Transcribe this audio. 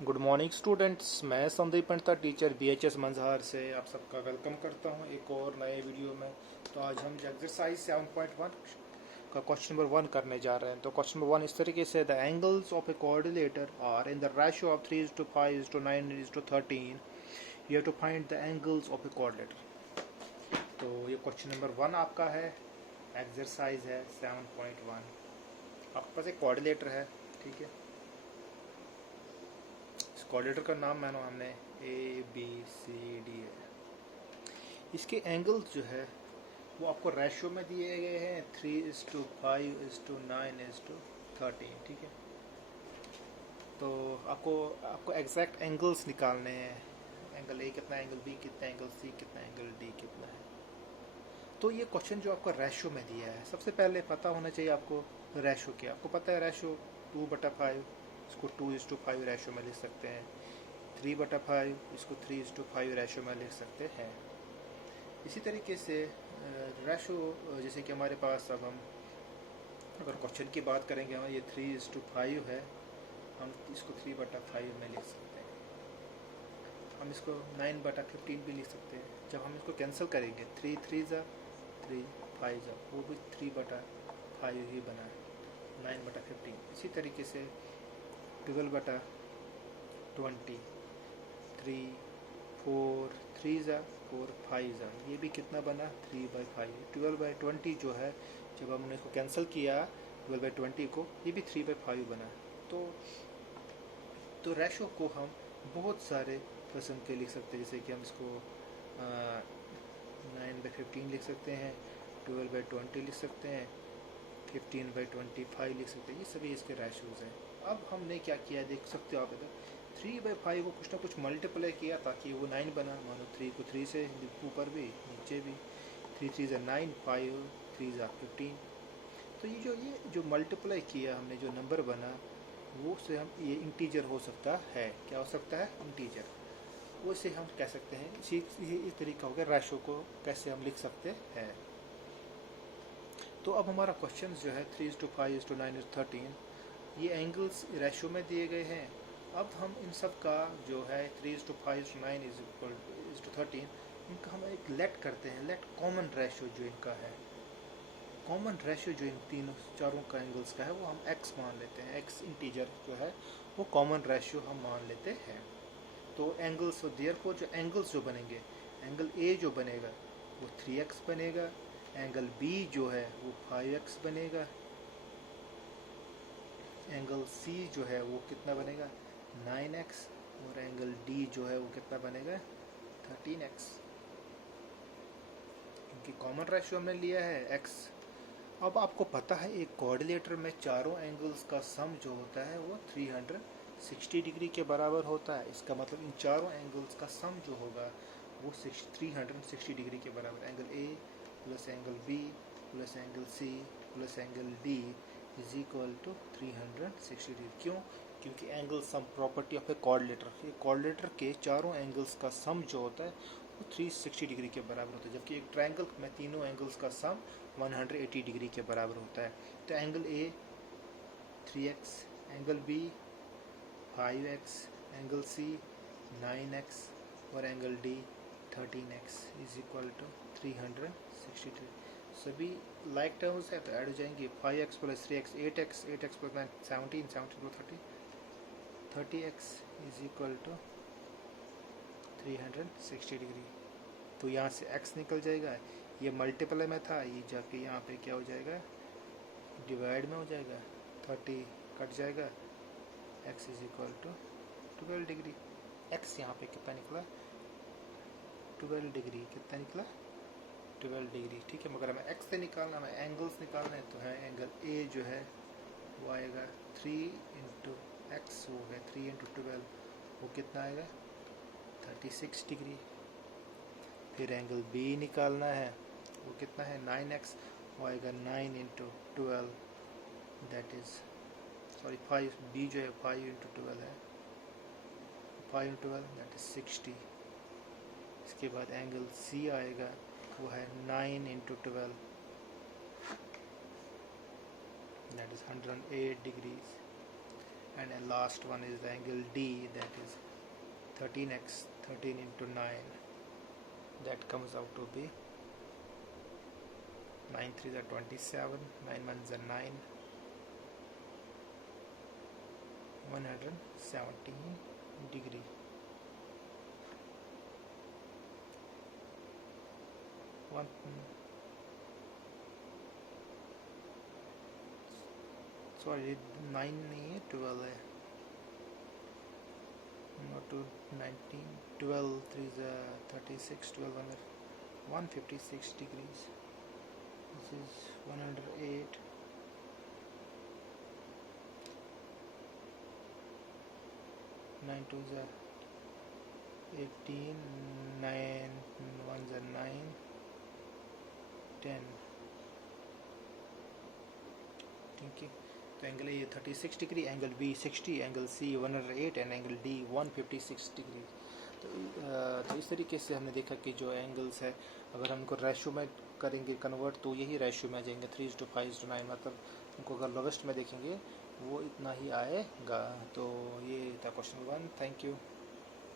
Good morning students, मैं Sandeep Pandita teacher BHS मंजहार से आप सबका वेलकम करता हूं एक और नए वीडियो में। तो आज हम एक्सरसाइज 7.1 का क्वेश्चन नंबर 1 करने जा रहे हैं। तो क्वेश्चन नंबर 1 इस तरीके से, the angles of a quadrilateral are in the ratio of 3:5:9:13। You have to find the angles of a quadrilateral. तो ये क्वेश्चन नंबर 1 आपका है, एक्सरसाइज है 7.1। आपके पास एक कोऑर्डिनेटर है, ठीक है। कोऑर्डिनेटर का नाम मानो हमने ABCD है। इसके एंगल्स जो है वो आपको रेशियो में दिए गए हैं 3:5:9:13, ठीक है। तो आपको एग्जैक्ट एंगल्स निकालने हैं। एंगल A कितना, एंगल B कितना, एंगल C कितना, एंगल D कितना है। तो ये क्वेश्चन जो आपको रेशियो में दिया है, सबसे पहले पता होना चाहिए आपको रेशियो क्या। आपको पता है रेशियो 2/5, इसको 2:5 रेशियो में लिख सकते हैं। 3/5, इसको 3:5 रेशियो में लिख सकते हैं। इसी तरीके से रेशियो जैसे कि हमारे पास, अब हम अगर क्वेश्चन की बात करेंगे, हम ये 3:5 है, हम इसको 3/5 में लिख सकते हैं। हम इसको 9/15 भी लिख सकते हैं। जब हम इसको कैंसिल करेंगे 3 3 3 5 वो भी 3/5 ही बना है, 9/15। इसी तरीके से 12/20, 3 4 3 4 5 ये भी कितना बना, 3/5। 12/20 जो है, जब हमने इसको कैंसिल किया 12/20 को, ये भी 3/5 बना। तो रेशो को हम बहुत सारे किस्म के लिख सकते हैं, जैसे कि हम इसको 9/15 लिख सकते हैं, 12/20 लिख सकते हैं, 15/25 लिख सकते हैं। ये सभी इसके रेशोज़ हैं। अब हमने क्या किया, देख सकते हो आप इधर 3/5 को कुछ ना कुछ मल्टीप्लाई किया ताकि वो 9 बना। मानो 3 को 3 से ऊपर भी नीचे भी, 3 3 9, 5 3 15। तो ये जो मल्टीप्लाई किया हमने, जो नंबर बना, वो से हम ये इंटीजर हो सकता है। क्या हो सकता है, इंटीजर। वो से हम कह सकते हैं, इस तरीका हो गया रेशो को कैसे हम लिख सकते हैं। तो अब हमारा क्वेश्चन जो है 3:5:9:13, ये एंगल्स रेशो में दिए गए हैं। अब हम इन सब का जो है 3:5:9:13, इनका हम एक लेट करते हैं। लेट कॉमन रेशो जो इनका है, कॉमन रेशो जो इन तीनों चारों का एंगल्स का है, वो हम x मान लेते हैं। x इंटीजर जो है वो कॉमन रेशो हम मान लेते हैं। तो एंगल्स, देयरफॉर जो एंगल्स जो बनेंगे, एंगल A जो बनेगा वो 3x बनेगा, एंगल B जो है वो 5x बनेगा, एंगल C जो है वो कितना बनेगा, 9x, और एंगल D जो है वो कितना बनेगा, 13x। इनकी कॉमन रेशियो हमने लिया है x। अब आपको पता है एक कोऑर्डिनेटर में चारों एंगल्स का सम जो होता है वो 360 डिग्री के बराबर होता है। इसका मतलब इन चारों एंगल्स का सम जो होगा वो 360 डिग्री के बराबर। Angle A plus angle B plus angle C plus angle D is equal to 360 degree. क्यों? क्योंकि angle sum property of a quadrilateral, ये कोऑर्डिनेटर के चारों एंगल्स का सम जो होता है वो 360 डिग्री के बराबर होता है, जबकि एक ट्रायंगल में तीनों एंगल्स का सम 180 डिग्री के बराबर होता है। तो angle A 3x, angle B 5x, angle C 9x और angle D 13x is equal to 360 degree. सभी लाइक टर्म्स है तो ऐड हो जाएंगे। 5x plus 3x 8x, 8x plus 9 17, 17 plus 30 30x is equal to 360 degree. तो यहाँ से x निकल जाएगा, ये मल्टीप्लाई में था, ये जाके यहाँ पे क्या हो जाएगा, डिवाइड में हो जाएगा, 30 कट जाएगा, x is equal to 12 degree. x यहाँ पे कितना निकला, 12 डिग्री। कितना निकला, 12 डिग्री, ठीक है। मगर हमें x से निकालना, हमें एंगल्स निकालना है, तो है एंगल A जो है वो आएगा 3 इंटू एक्स, वो है 3 इंटू 12, वो कितना आएगा, 36 डिग्री। फिर एंगल B निकालना है, वो कितना है, 9x, वो आएगा 9 इंटू 12, दैट इज़ 5, B जो है 5 इंटू 12 है, 5 इंटू 12 दैट इज़ 60। इसके बाद एंगल C आएगा, वो है 9 into 12, that is 108 degrees, and last one is the angle D, that 13x, 13 into 9, that comes out to be 9 3s are 27, 9 1s are 9, 117 degree. Sorry, 9 नहीं है, 12 है. Not to 19, 12 3s are 36, 12 156 degrees. This is 108. 9 2s are 18, 9 1s are 9, 10. ठीक है, तो angle A 36 degree, angle B 60, angle C 108 and angle D 156 degree. तो इस तरीके से हमने देखा कि जो एंगल्स है अगर हमको रेशो में करेंगे कन्वर्ट तो यही रेशो में आ जाएंगे 3:5:9, मतलब उनको अगर लोवेस्ट में देखेंगे वो इतना ही आएगा. तो ये था क्वेश्चन 1. Thank you.